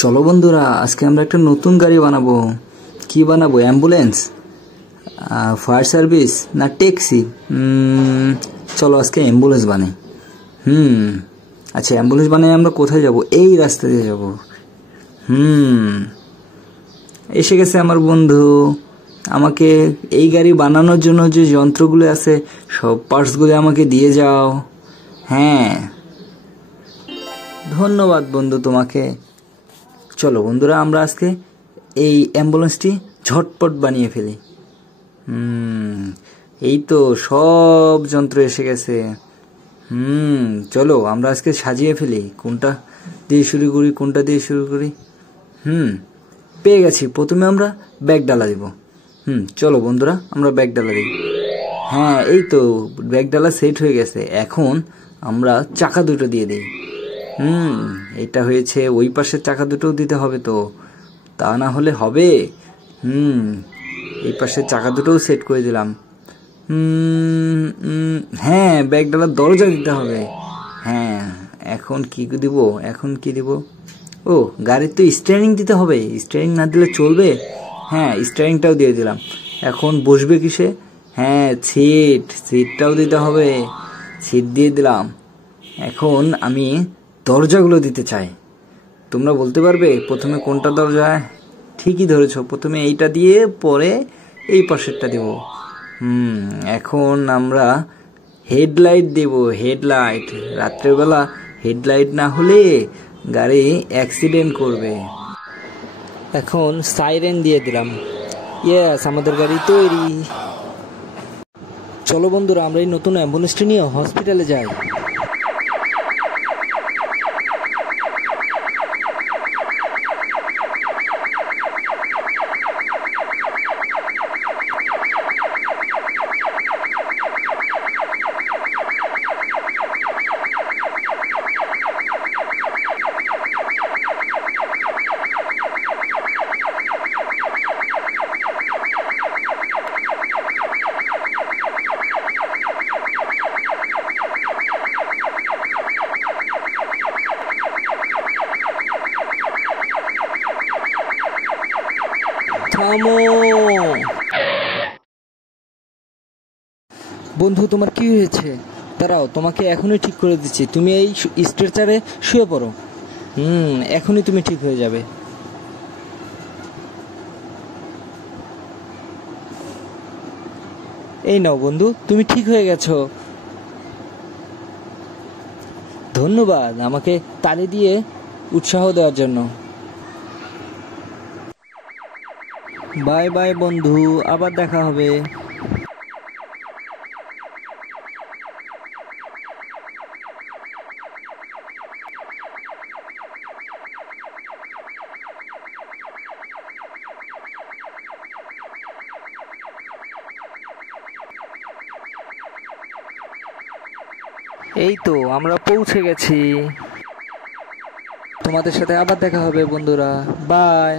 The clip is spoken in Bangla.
চলো বন্ধুরা, আজকে আমরা একটা নতুন গাড়ি বানাবো। কি বানাবো? অ্যাম্বুলেন্স, ফায়ার সার্ভিস না ট্যাক্সি? চলো আজকে অ্যাম্বুলেন্স বানাই। আচ্ছা, অ্যাম্বুলেন্স বানাই আমরা কোথায় যাব? এই রাস্তা দিয়ে যাব। এসে গেছে আমার বন্ধু। আমাকে এই গাড়ি বানানোর জন্য যে যন্ত্রগুলো আছে সব পার্টসগুলো আমাকে দিয়ে যাও। হ্যাঁ, ধন্যবাদ বন্ধু তোমাকে। চলো বন্ধুরা, আমরা আজকে এই অ্যাম্বুলেন্সটি ঝটপট বানিয়ে ফেলি। এই তো সব যন্ত্র এসে গেছে। চলো আমরা আজকে সাজিয়ে ফেলি। কোনটা দিয়ে শুরু করি? পেয়ে গেছি। প্রথমে আমরা ব্যাগ ডালা দিব। চলো বন্ধুরা, আমরা ব্যাগ ডালা দিই। হ্যাঁ, এই তো ব্যাগ ডালা সেট হয়ে গেছে। এখন আমরা চাকা দুটো দিয়ে দিই। এটা হয়েছে। ওই পাশের চাকা দুটোও দিতে হবে তো, তা না হলে হবে? এই পাশের চাকা দুটোও সেট করে দিলাম। হ্যাঁ, ব্যাগ ডালার দরজা দিতে হবে। হ্যাঁ, এখন কি দিব? ও, গাড়ির তো স্টিয়ারিং দিতে হবে। স্টিয়ারিং না দিলে চলবে? হ্যাঁ, স্টিয়ারিংটাও দিয়ে দিলাম। এখন বসবে কিসে? হ্যাঁ, সিটটাও দিতে হবে। সিট দিয়ে দিলাম। এখন আমি দরজাগুলো দিতে চাই। তোমরা বলতে পারবে প্রথমে কোনটা দরজা? ঠিকই ধরেছ, প্রথমে এইটা দিয়ে পরে এই পাশেরটা দেব। এখন আমরা হেডলাইট দেব। হেডলাইট, রাত্রেবেলা হেডলাইট না হলে গাড়ি অ্যাক্সিডেন্ট করবে। এখন সাইরেন দিয়ে দিলাম। ইয়েস, আমাদের গাড়ি তৈরি। চলো বন্ধুরা, আমরা এই নতুন অ্যাম্বুলেন্সটি নিয়ে হসপিটালে যাই। থামো বন্ধু, তোমার কি হয়েছে? দাঁড়াও, তোমাকে এখনই ঠিক করে দিচ্ছি। তুমি এই স্ট্রেচারে শুয়ে পড়ো। এখনই তুমি ঠিক হয়ে যাবে। এই নাও বন্ধু, তুমি ঠিক হয়ে গেছো। ধন্যবাদ আমাকে তালি দিয়ে উৎসাহ দেওয়ার জন্য। বাই বাই বন্ধু, আবার দেখা হবে। এই তো আমরা পৌঁছে গেছি। তোমাদের সাথে আবার দেখা হবে বন্ধুরা। বাই।